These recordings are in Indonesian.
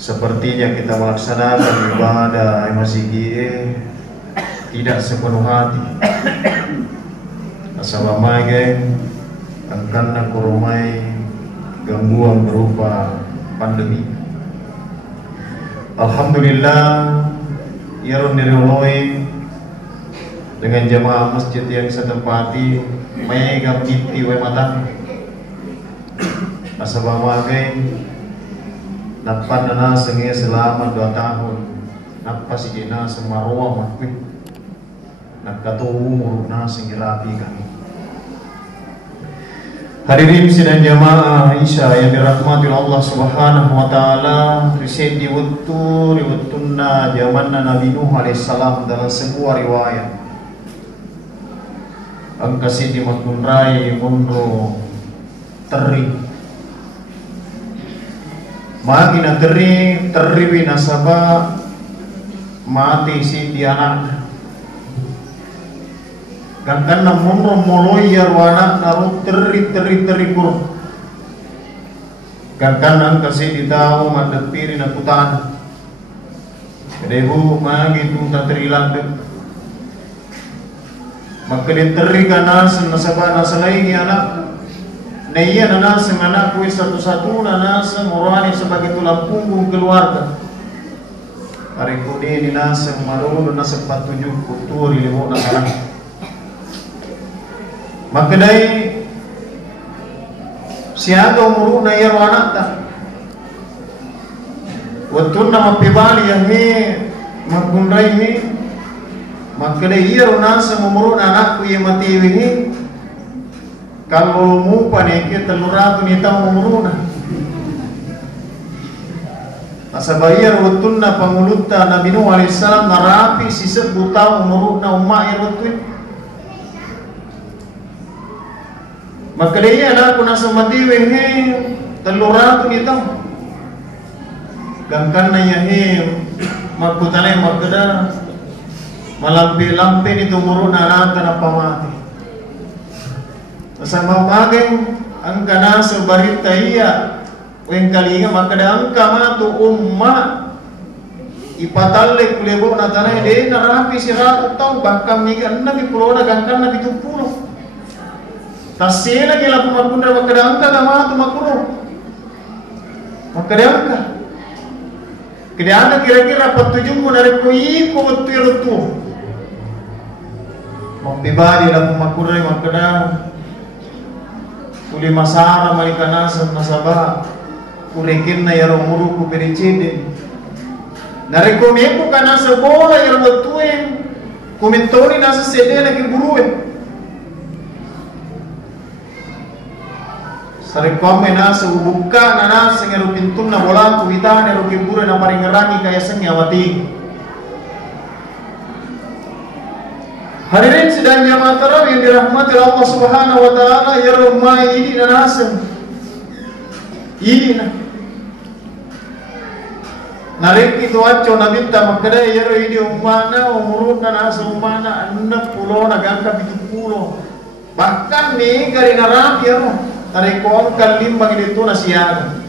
Sepertinya kita melaksanakan ibadah MCGE tidak sepenuh hati. Asal geng karena kurumai gangguan berupa pandemi. Alhamdulillah yarun diroloi dengan jamaah masjid yang setempati mega pipi we mata. Asal geng napan nana sengi selama 2 tahun napa si jena semaruah makwi nak kata umur na sengi rapi kami. Hadirin sidang jamaah Isya yang dirahmati Allah Subhanahu wa taala, riset diwuttunna zamanna Nabi Nuh alaihissalam dalam sebuah riwayat. Angkasi di makunrai munro teri magina teri nasaba mati si di anak kan namun romoloi yarwana naru teri kur kan angkasi di tahu mandat piri nakutan debu magi tu taterilang dek maka diteri kanas nasaba nasalai ni anak. Nah iya nanas anak kue satu-satu nanas morani sebagai tulang punggung keluarga. Hari kuni nanas malu nanas 47 kultur ilmu nasaran. Maka dari siaga umur na iya anak ta. Waktu nama pebali yang ni makundai ni. Maka dari iya nanas umur anak kue mati ini. Kalau mu paneke teluratu ni tahu umuruna. Asabayar watunna pangulutta Nabi Nuh alaihissalam narapi sisat buta umuruna umma ya watun. Maka dia anak kuna samati wehe teluratu ni tahu. Gangkan na yahe magkutanay magkada malampi-lampi ni umuruna anak na pamati. Sama mageng angka nasa barita iya weng kalinga maka da angka matu umma ipatalle kulebo na tanay de narapi siratu tau bahkan niga na pipulona gangkan na pitupulo tasela gila pumakunda maka da angka da matu makulo maka da angka kaya anda kira-kira patujung mo na rekoyi ko tu magbibali na pumakunda maka da uli masara malikana nasaba kurekin na yaro muru ku pericide narekomeku kana sa bola yaro watuen kumentori nasa sede na kiburuwe sarekome nasa ubuka na nasa ngero pintun na bola kuwita na kibure na maringarangi kaya sang yawati. Hadirin sidang jamaah tarawih yang dirahmati Allah Subhanahu wa taala, ya rumai ini dan asem. Ini na. Narik itu aco nabita makada ya ini umana umurut dan asem umana 60 na gangka 70. Bahkan nih kari narap ya no. Tarik ko kalimbang itu nasiaga.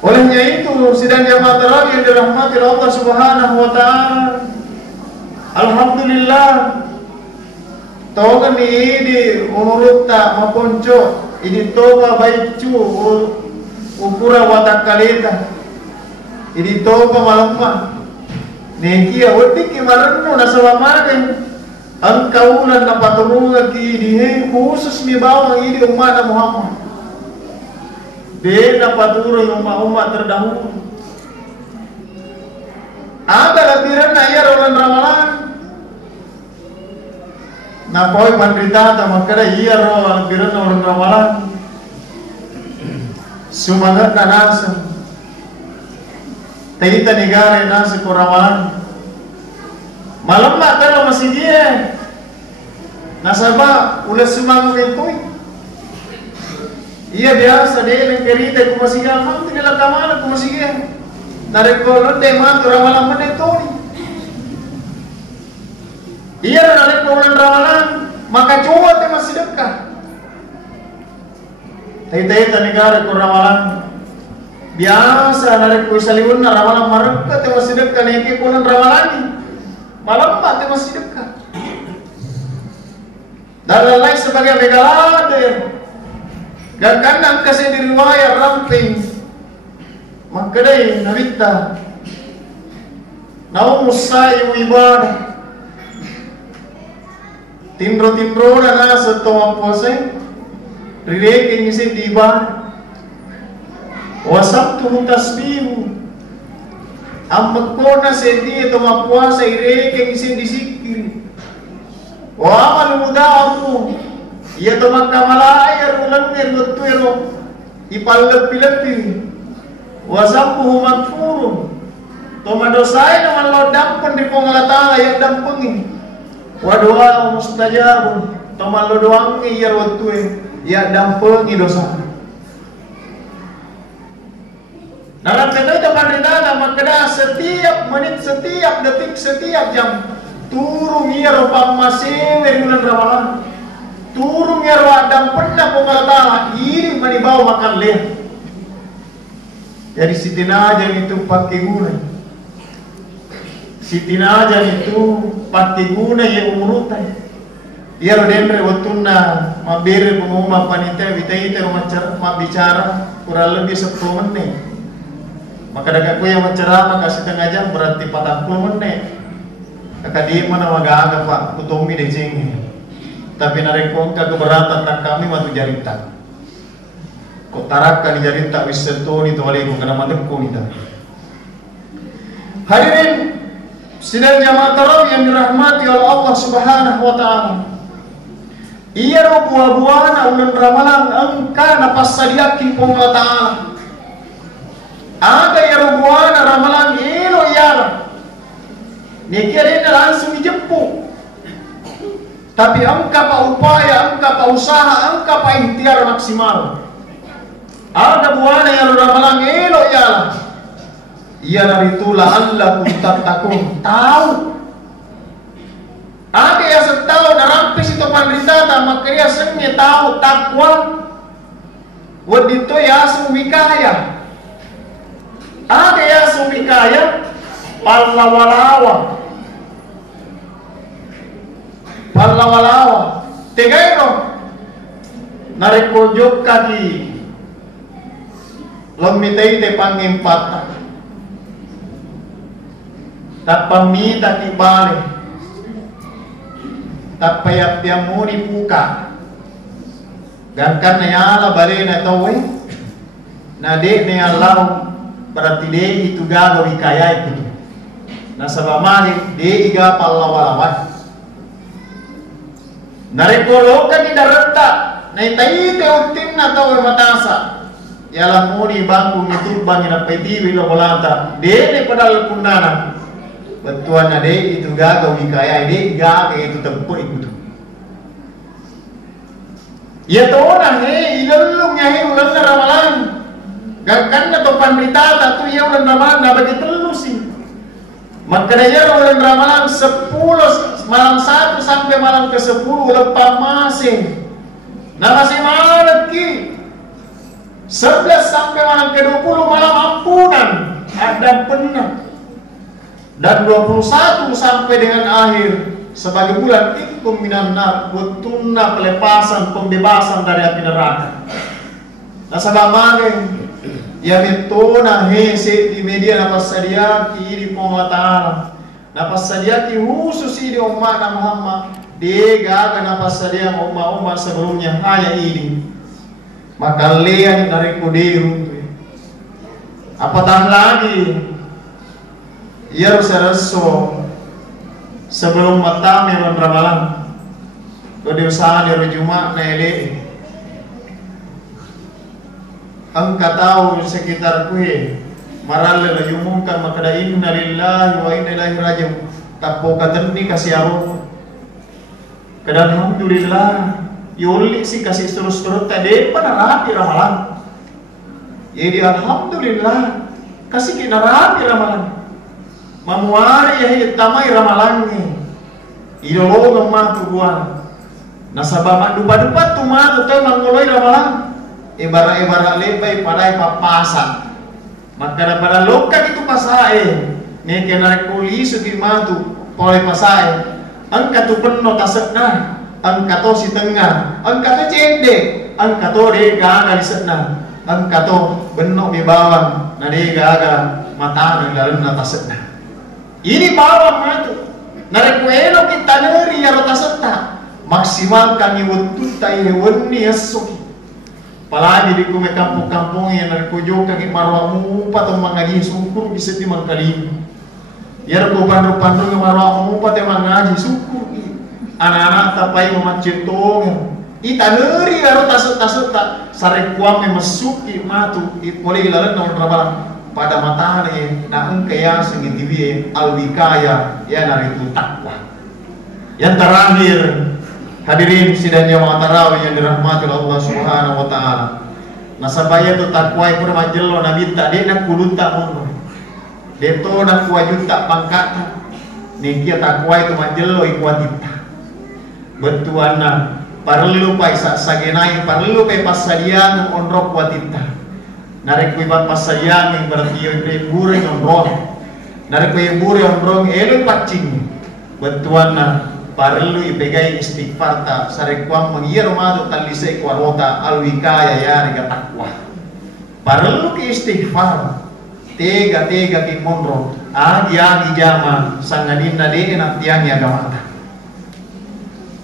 Olehnya itu sidang jamaah tarawih yang dirahmati Allah Subhanahu wa taala. Alhamdulillah. Toga ni ini umurutta maponco ini toga baicu ukura watak kalita. Ini toga malamma. Nekia wati kimaranno nasawamagan ang kaulan na paturungan ki ini khusus mi bawang ini umat Muhammad. Dia paturun umat terdahulu. Ada latihan ayar orang ramalan. Napoi pandita tamakara iya ro latihan orang ramalan. Sumangat na nasa. Taita negara nasa ko ramalan. Malam na kalau masih dia. Nasaba ulas sumangat itu. Iya biasa deh yang kerita kumasiga alhamdulillah kamana kumasiga narekolon deh matu ramalan mana itu iya narekolon ramalan maka cuat masih dekat tay-tay negara ko ramalan biasa narik kuis saliun na ramalan marengka te masih dekat nih kunan ramalan malam mati masih dekat dan lain sebagai megalader dan kanang kasih diriwayat ramping maka deh nabita naum musai ibadah tindro na nasa tuwa puasa rireke ngisi di ibadah wasabtu tasbihu amma kona sedi to mapuasa ireke ngisi disikir wa amal mudamu iya to makamalaya ulan nirtuero ipallepi wasabhu magfurun to madosai naman lo dampen di pangalata ya dampengi wa doa mustajabun to malo doang iya wetue ya dampengi dosa. Dalam kata itu pemerintah maka setiap menit, setiap detik, setiap jam turun ia rupa masih bulan Ramadan. Turun ia rupa dan pernah pengalata ini manibawa makan leh. Jadi sitina aja itu pakai guna. Sitina aja itu pakai guna yang umurutan. Ia rodendre waktunya mabere pengumuman panitia vitaiter bicara kurang lebih 10 menit. Maka dagak yang menceramah kasih setengah jam berarti 40 menit. Kakak dia mana magaga pak kutomi de jengi. Tapi narekong keberatan tak kami matu jarita. Kok tarakkan jarita wisetoni to wali kena madekko nita. Hadirin sidang jamaah tarawih yang dirahmati oleh Allah Subhanahu wa taala. Iya ro buah-buahna ulun ramalan engka napas sadiaki pong Allah taala. Ada yang rubuana ramalan ilo yara nikirina langsung dijemput tapi engkau pa upaya, engkau pa usaha, engkau pa ikhtiar maksimal. Ada buana yang ramalan ilo yara iya naritulah Allah tattaqun tahu ada yang setahu narampis itu pandritata makanya sengi tahu takwa wadito ya sumikaya. Ada yang sumikaya pallawalawa tegairo narekojok kaki lomitay te pangimpata tapamita kibale tapayapyamuni puka gankan na yala bale na tawe na de na yalaw berarti dia itu gagawi kaya itu. Nasabah malik dia iga pallawalawan. Narekolokan di darata, naitai teutin na tahu matasa. Yalah muni bangku itu bangin apa itu bilo bolata. Dia ni padal punana. Betuan na dia itu gagawi kaya dia gaga itu tempo itu. Ya tahu na he ilulungnya he ulang ramalan. Gagkan na to panritata tu iya ulan ramalan na bagi telu sih. Maka dia ulan ramalan 10 malam 1 sampai malam ke-10 ulang pamasing. Na masih malam lagi 11 sampai malam ke-20 malam ampunan ada pernah. Dan 21 sampai dengan akhir sebagai bulan ikum minan nar butunna pelepasan pembebasan dari api neraka. Nasabah maling ya betona hese di media napas sadiaki di pengataran napas sadiaki khusus di umat Muhammad dia gagal napas sadiak umat sebelumnya hanya ini maka lian dari kudiru apatah lagi ya rasul sebelum matam yang ramalan kodiusaha di Jumat na ele angka tahu sekitar kue maralle la yumungkan makada inna lillahi wa inna ilaihi rajiun tapo katerni kasih aro kada alhamdulillah yuli si kasih terus-terus tadi pada rapi ramalan jadi alhamdulillah kasih kena rapi ramalan mamuari ya tamai ramalannya idolo ngemah tubuan nasabah dupa-dupa tumatu teh mangoloi ramalan ibarat lebay padai papasan maka pada lokak itu pasae neke narik polisi di matu pole pasae angka tu penuh tasetna angka to si tengah angka to cendek angka to dega di setna angka to benok di bawang na dega aga mata nang dalam na tasetna ini bawang matu narik kueno kita neri ya tasetna maksimalkan iwut tai hewenni aso palagi di kume kampung-kampung yang dari pojok kaki marwamu patong mengaji syukur bisa di mangkali ya ko pandu-pandu marwamu patong mengaji syukur anak-anak tapai memacet tong itaneri aro tasut-tasut tak sare kuam mesuki matu boleh ilalan nomor rabalan pada mata ne na engkaya sengitiwi alwikaya ya dari itu takwa yang terakhir hadirin sidang jamaah tarawih yang dirahmati Allah Subhanahu wa taala. Nasabaya tu takwa iku majello nabi tak de nak kulunta mono. Deto nak kuajuta pangkat. Niki takwa itu majello iku watita. Betuana perlu pa isa sagenai perlu pe pasalian onrok watita. Narek ku ibat pasalian berarti yo bureng onrok. Narek ku bureng onrok elo pacing. Betuana perlu ipegai istighfar ta sarekuam mengiru madu talisai kuarota alwikaya ya riga takwa perlu ki istighfar tega ki monro agi jama sangadina de natiang ya gamata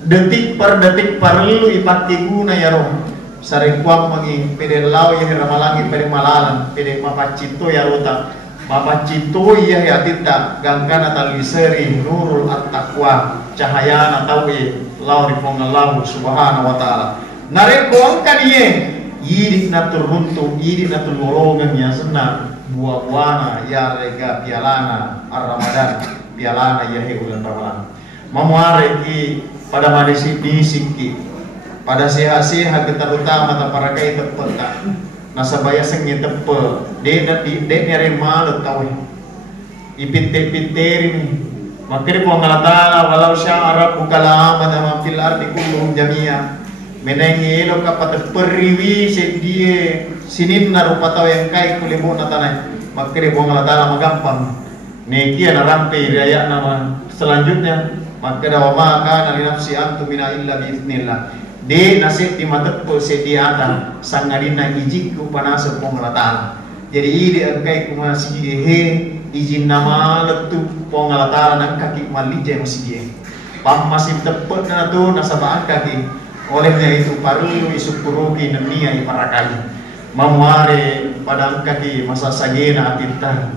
detik per detik perlu ipati guna ya roh sarekuam mengi pede lau ya ramalangi pede malalan pede mapacito ya rota mapacito ya ya tita gangkana taliseri nurul at-taqwa cahaya na tawi lau ripong Allah Subhanahu wa taala nareko kan ye yidik na turuntu yidik na tulolongan ya senang buah-buahna ya rega pialana ar-ramadan pialana ya he bulan ramadan mamuare ki pada madisi bisiki pada seha-seha terutama ta para kai tepeta nasabaya sengi tepe de nyari malu tawi ipinte-pinteri ni makiri po ngalatala walau sya'ara bukalama nama fil ardi kulluhum jami'a menengi elo kapat periwi sedie sinin narupa tau yang kai kulibu natanai makiri po ngalatala magampang neki ana rampe raya nama selanjutnya maka dawa maka nali nafsi antu mina illa biiznillah de nasib di mata po sediata sangadina ijik ku panasa po ngalatala jadi ide angkai kumasi he izin nama letu pongalatara nang kaki malije masih dia pam masih tepet na tu nasabaan kaki olehnya itu perlu isukuruki nenia iparakai mamuare pada kaki masa sagena atinta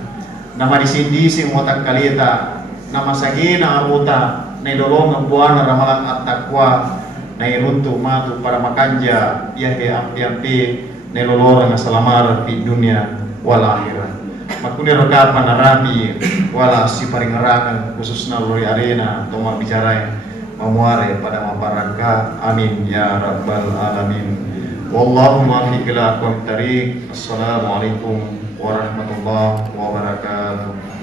nama disindi sing motak kalita nama sagena aruta na dolong buana ramalan at-taqwa na iruntu matu para makanja ya he ampi na lolorang salamar di dunia wal akhirat makuni roka panarabi wala si paringarangan khususna lori arena toma bicara mamuare pada mabaraka amin ya rabbal alamin wallahu muwaffiq ila aqwamit thariq assalamualaikum warahmatullahi wabarakatuh.